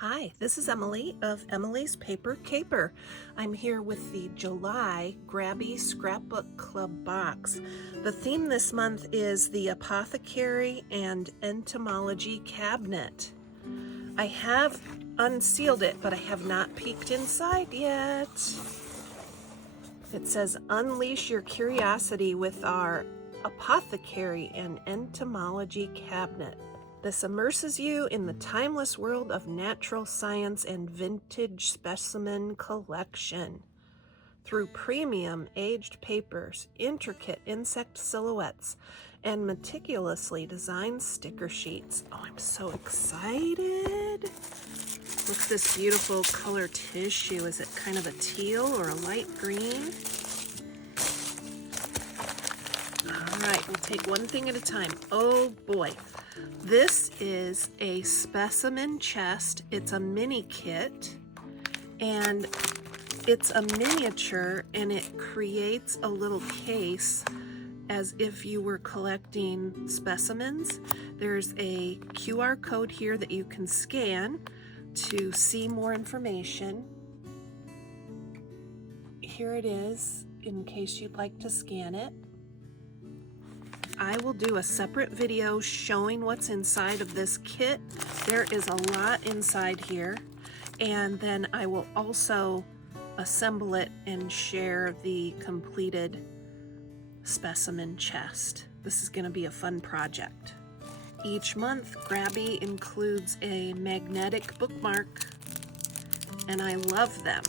Hi, this is Emilee of Emilee's Paper Caper. I'm here with the July Grabie Scrapbook Club box. The theme this month is the Apothecary and Entomology cabinet. I have unsealed it, but I have not peeked inside yet. It says, unleash your curiosity with our Apothecary and Entomology cabinet. This immerses you in the timeless world of natural science and vintage specimen collection. Through premium aged papers, intricate insect silhouettes, and meticulously designed sticker sheets. Oh, I'm so excited. Look at this beautiful color tissue. Is it kind of a teal or a light green? All right, we'll take one thing at a time. Oh boy. This is a specimen chest. It's a mini kit, and it's a miniature, and it creates a little case as if you were collecting specimens. There's a QR code here that you can scan to see more information. Here it is in case you'd like to scan it. I will do a separate video showing what's inside of this kit. There is a lot inside here, and then I will also assemble it and share the completed specimen chest. This is going to be a fun project. Each month, Grabie includes a magnetic bookmark, and I love them.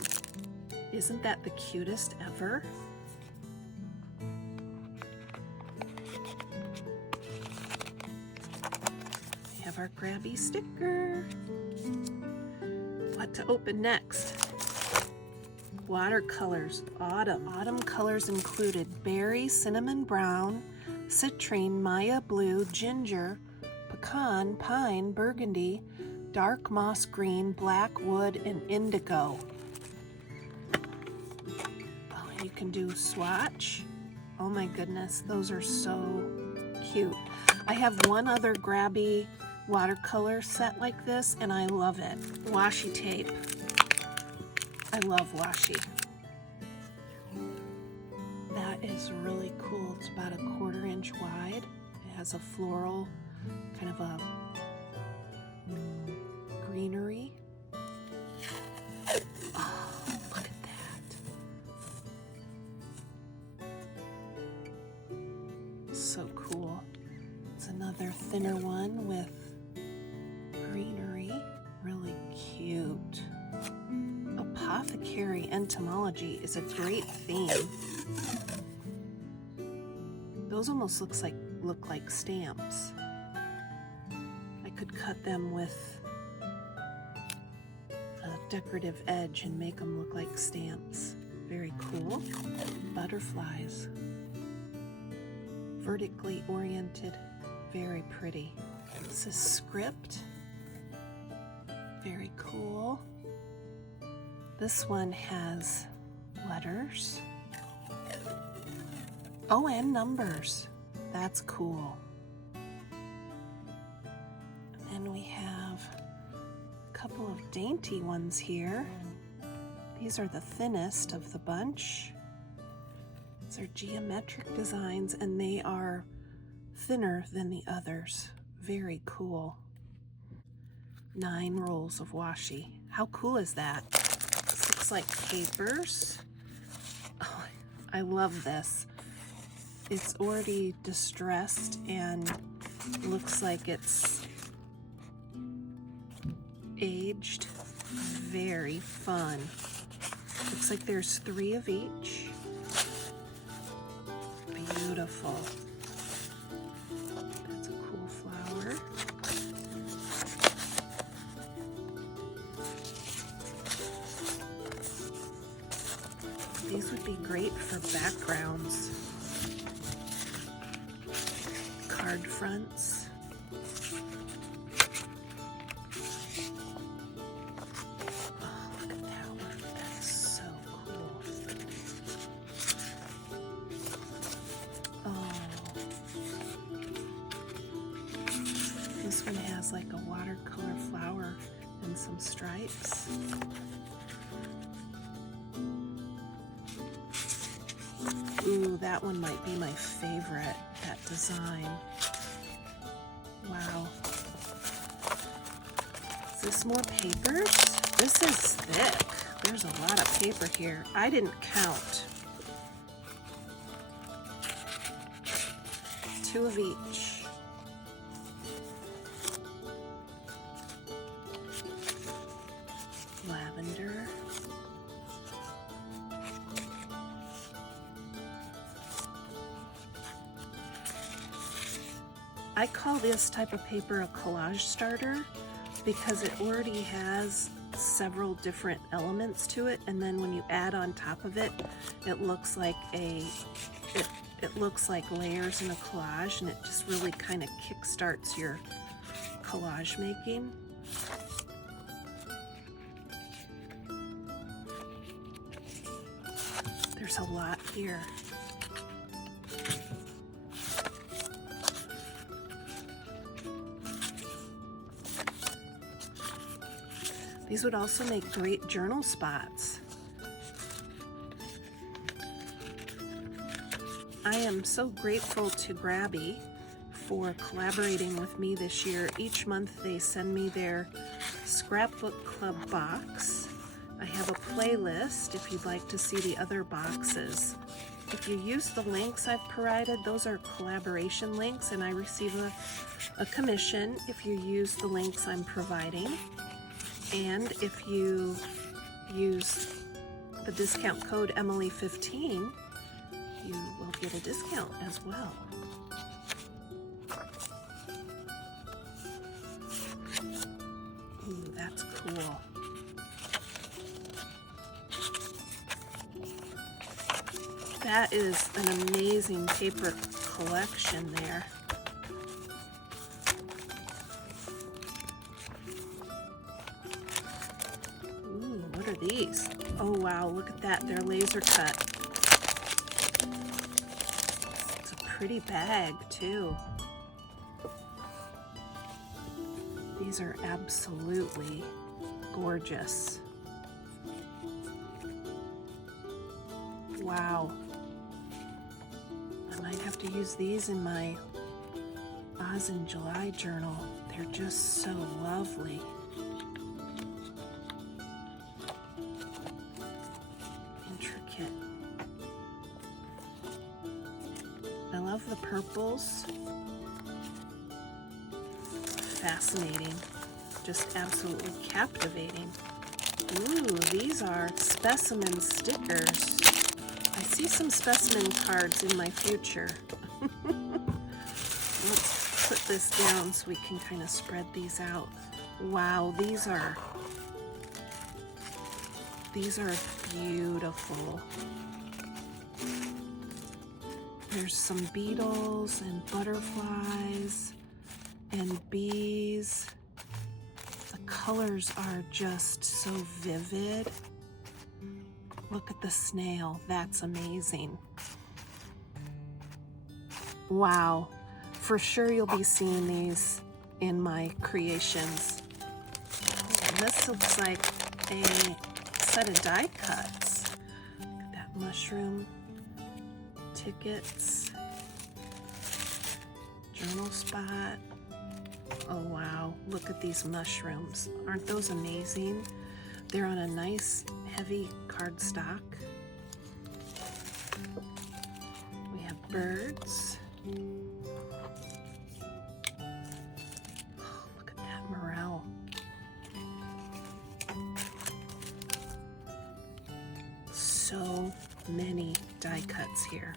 Isn't that the cutest ever? Our Grabie sticker. What to open next? Watercolors, autumn. Autumn colors included berry, cinnamon brown, citrine, Maya blue, ginger, pecan, pine, burgundy, dark moss green, black wood, and indigo. Oh, you can do swatch. Oh my goodness, those are so cute. I have one other Grabie watercolor set like this, and I love it. Washi tape. I love washi. That is really cool. It's about 1/4 inch wide. It has a floral, kind of a greenery. Oh, look at that. So cool. It's another thinner one with greenery, really cute. Apothecary Entomology is a great theme. Those almost look like stamps. I could cut them with a decorative edge and make them look like stamps. Very cool. Butterflies. Vertically oriented, very pretty. This is script. Very cool. This one has letters. Oh, and numbers. That's cool. And then we have a couple of dainty ones here. These are the thinnest of the bunch. These are geometric designs, and they are thinner than the others. Very cool. 9 rolls of washi. How cool is that? This looks like papers. Oh, I love this. It's already distressed and looks like it's aged. Very fun. Looks like there's 3 of each. Beautiful. That's a cool flower. These would be great for backgrounds. Card fronts. Oh, look at that one. That's so cool. Oh. This one has like a watercolor flower and some stripes. Ooh, that one might be my favorite, that design. Wow. Is this more papers? This is thick. There's a lot of paper here. I didn't count. 2 of each. Lavender. I call this type of paper a collage starter because it already has several different elements to it, and then when you add on top of it, it looks like it looks like layers in a collage, and it just really kind of kickstarts your collage making. There's a lot here. These would also make great journal spots. I am so grateful to Grabie for collaborating with me this year. Each month they send me their Scrapbook Club box. I have a playlist if you'd like to see the other boxes. If you use the links I've provided, those are collaboration links, and I receive a commission if you use the links I'm providing. And if you use the discount code Emilee15, you will get a discount as well. Ooh, that's cool. That is an amazing paper collection there. Ooh, what are these? Oh wow, look at that, they're laser cut. It's a pretty bag too. These are absolutely gorgeous. Wow. I might have to use these in my Oz in July journal. They're just so lovely. Intricate. I love the purples. Fascinating. Just absolutely captivating. Ooh, these are specimen stickers. I see some specimen cards in my future. Let's put this down so we can kind of spread these out. Wow, these are beautiful. There's some beetles and butterflies and bees. The colors are just so vivid. Look at the snail, that's amazing. Wow, for sure you'll be seeing these in my creations. And this looks like a set of die cuts. Look at that mushroom, tickets, journal spot. Oh wow, look at these mushrooms. Aren't those amazing? They're on a nice heavy cardstock. We have birds. Oh, look at that morel. So many die cuts here.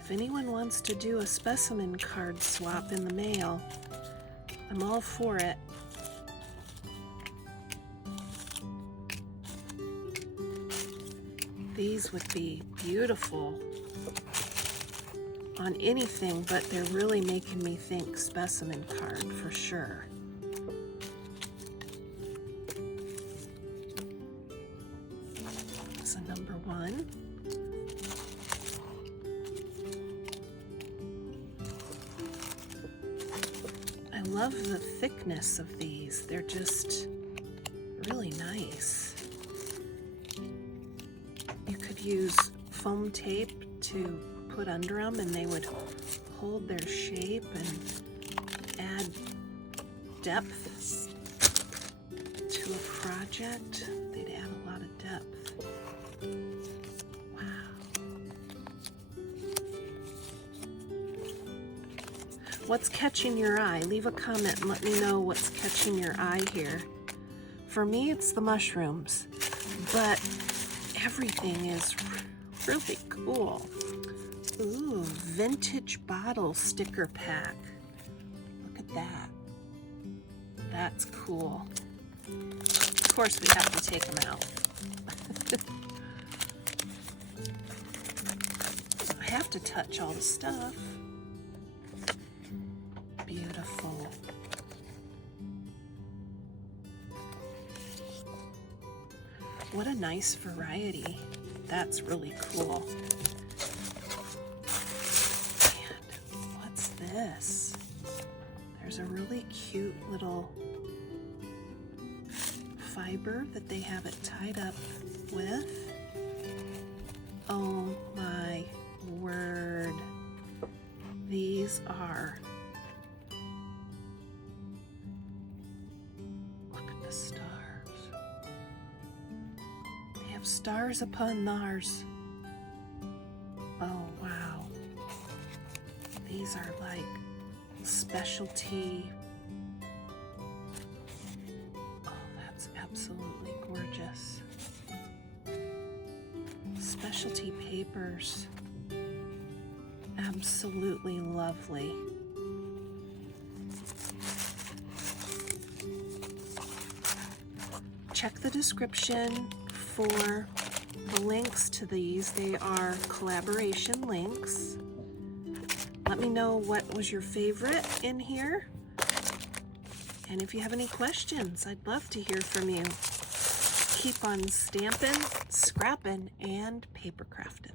If anyone wants to do a specimen card swap in the mail, I'm all for it. These would be beautiful on anything, but they're really making me think specimen card for sure. So number 1. love the thickness of these. They're just really nice. You could use foam tape to put under them and they would hold their shape and add depth to a project. They'd add a lot of depth. Wow. What's catching your eye? Leave a comment and let me know what's catching your eye here. For me, it's the mushrooms, but everything is really cool. Ooh, vintage bottle sticker pack. Look at that. That's cool. Of course, we have to take them out. I have to touch all the stuff. Beautiful. What a nice variety. That's really cool. And what's this? There's a really cute little fiber that they have it tied up with. Oh my word. These are, look at the stars. They have stars upon thars. Oh wow. These are like specialty. Oh, that's absolutely gorgeous. Specialty papers. Absolutely lovely. Check the description for the links to these. They are collaboration links. Let me know what was your favorite in here. And if you have any questions, I'd love to hear from you. Keep on stamping, scrapping, and paper crafting.